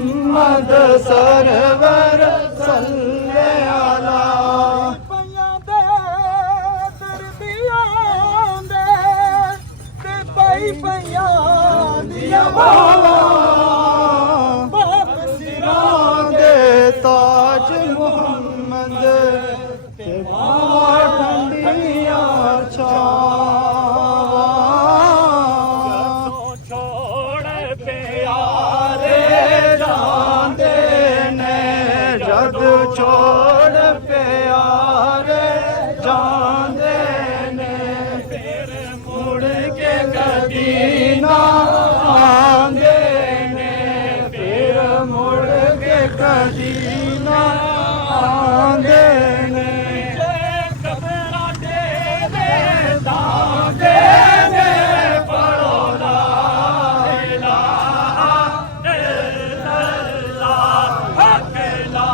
Mohammad server सल्ले अला पइयां दे दरदियां दे ते पाई पइयां दियां बाप सिरां दे ताज मोहम्मद ते बावा ठंडियां छावां छोड़ प्यारे जांदे ने जद छोड़ प्यारे जांदे ने फिर मुड़ के कदी ना आंदे ने फिर मुड़ के कदी ना आंदे ने कबरा दे दांदे ने पढ़ो ला इलाहा इल्लल्लाह हक ला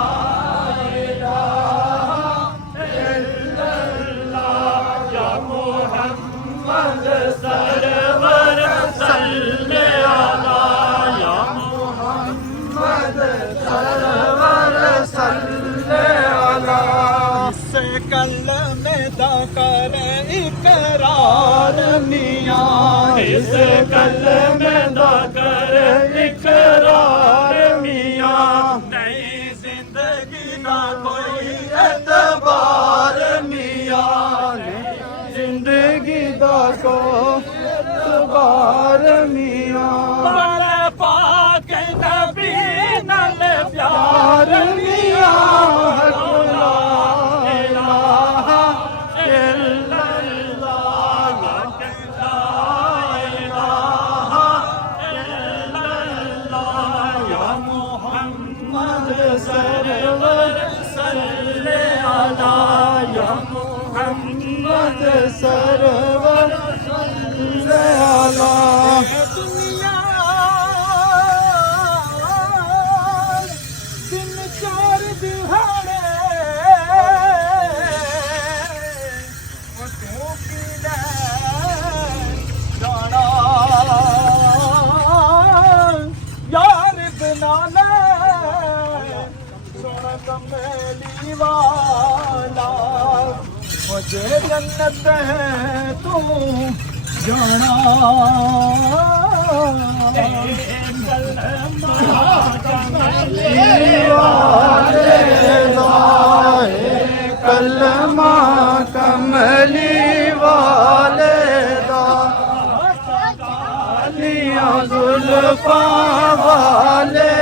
या मुहम्मद सरवर सल्ले अला या मोहम्मद सरवर सल्ले अला से कलमे दा कर इकरार मियां इस कलमे दा कर इकरार मियां नई जिंदगी का कोई एतबार मियां जिंदगी दा को एतबार मियां बल पाक नबी नल प्यार प्यार मियां हक ला इलाहा इल्लल्लाह या मोहम्मद सरवर सल्ले अला या मोहम्मद सरवर सल्ले अला दुनिया दिन चार दिहाड़े क्यों की जाना यार बिना सोना कमेली वाला मुझे जन्नत है तू जाना कलमा कमली वाले दा कालियां जुल्फा वाले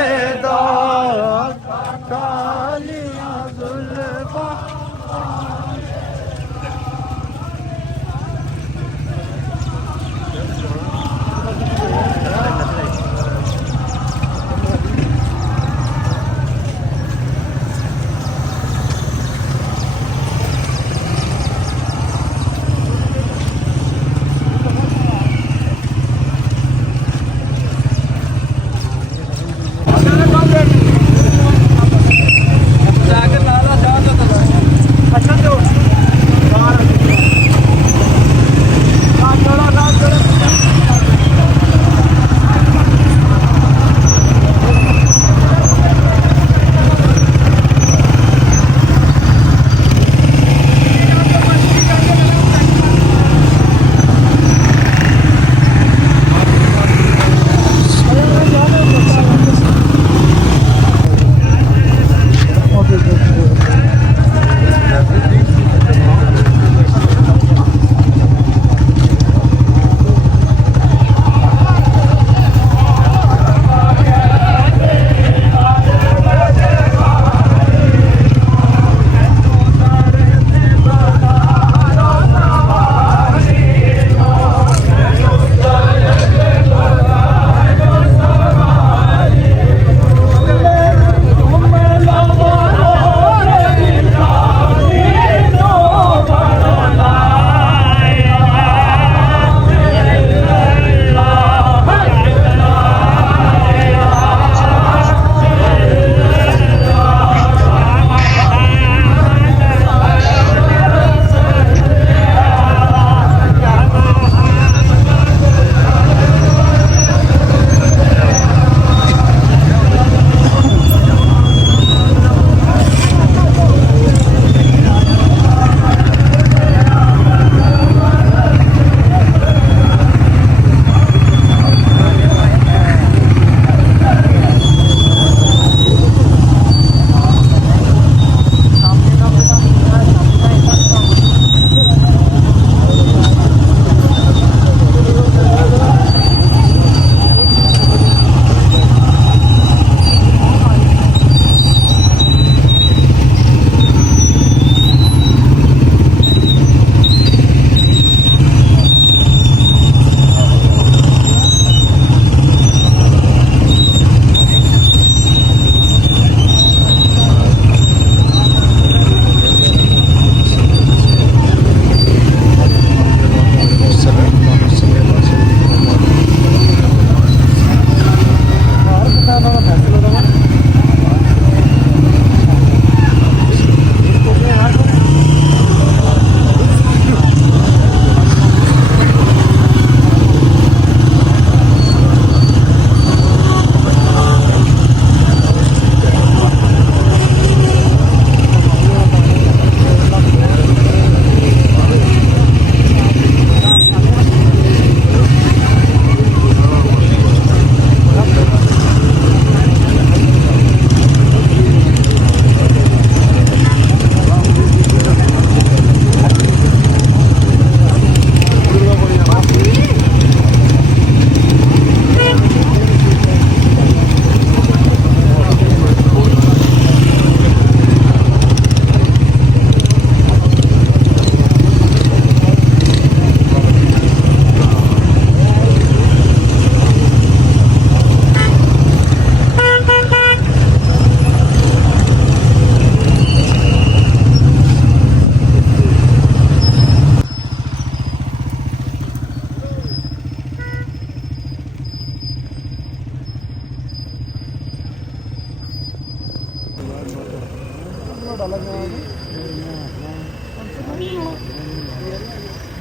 दा कालियां जुल्फा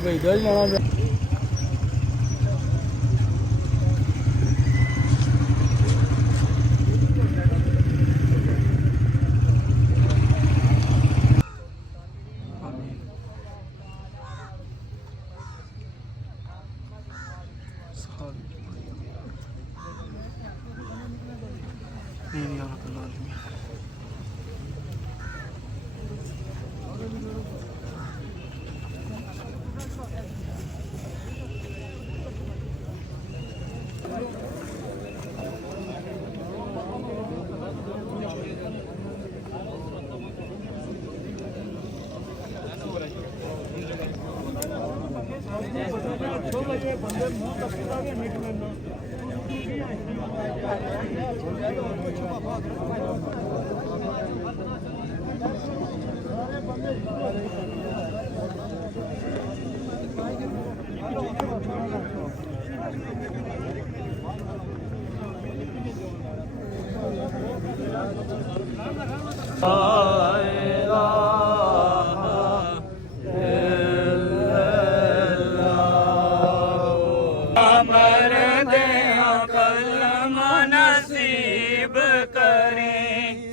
ਵੈਦਾ ਹੀ ਲਾਣਾ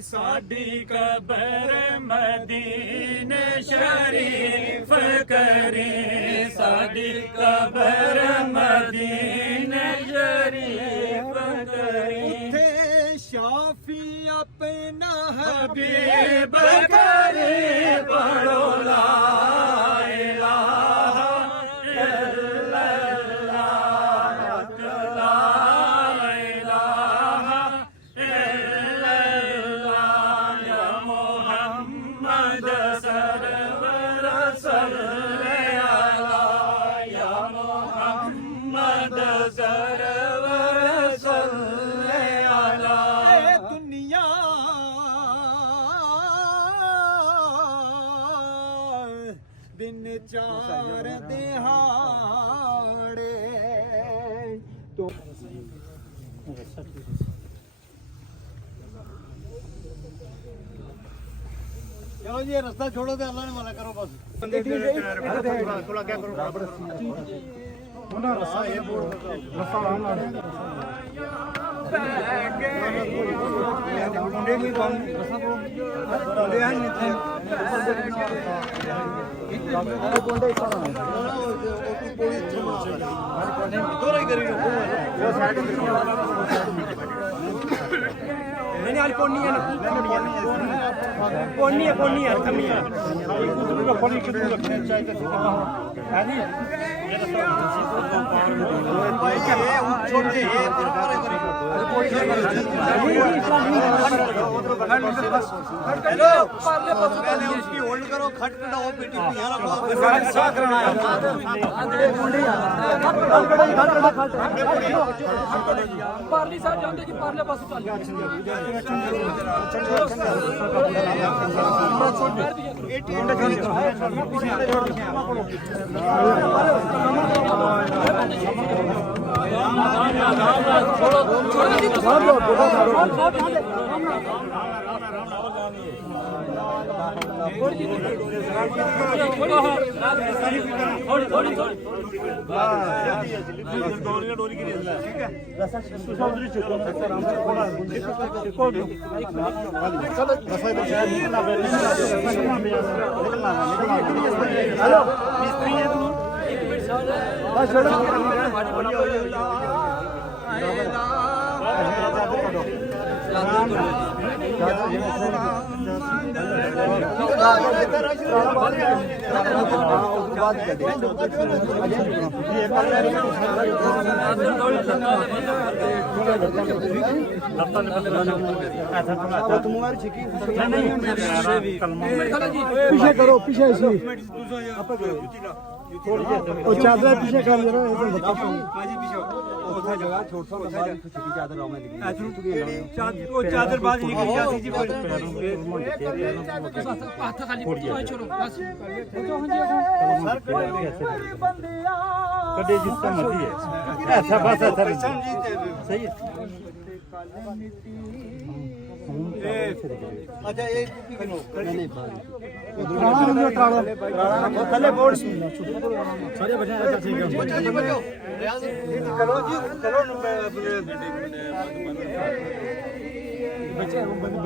साडी कबर मदीने शरीफ करी साडी कबर मदीने शरीफ करी उथे शाफी अपना हबीब करी पढ़ो ला इलाहा दिन चार दिहाड़े तो चलो जी रास्ता छोड़ो तो अल्लाह ने मना करो बस थोड़ा क्या करो रास्ता ये रास्ता हेलो पहले उसकी होल्ड करो खट कटाओ पेटी यहाँ रखो पार्ली साहब जानते कि पार्ले पास पीछे करो पीछे चादर पीछे कर जरा जगह छोटा चादर चादर बाज निकल जाती जी कड़े जिसका मर्जी है ऐसा बस ऐसा सही है ਅੱਛਾ ਇਹ ਕਿਨੋ ਨਹੀਂ ਥੱਲੇ ਬੋਰਡ ਸਾਰੇ ਬਚੇ ਅੱਛਾ ਠੀਕ ਹੈ ਬੱਚੋ ਜੀ ਬੱਚੋ ਰਿਆਜ਼ ਕਰੋ ਜੀ ਕਰੋ ਬੱਚੇ ਬੰਦ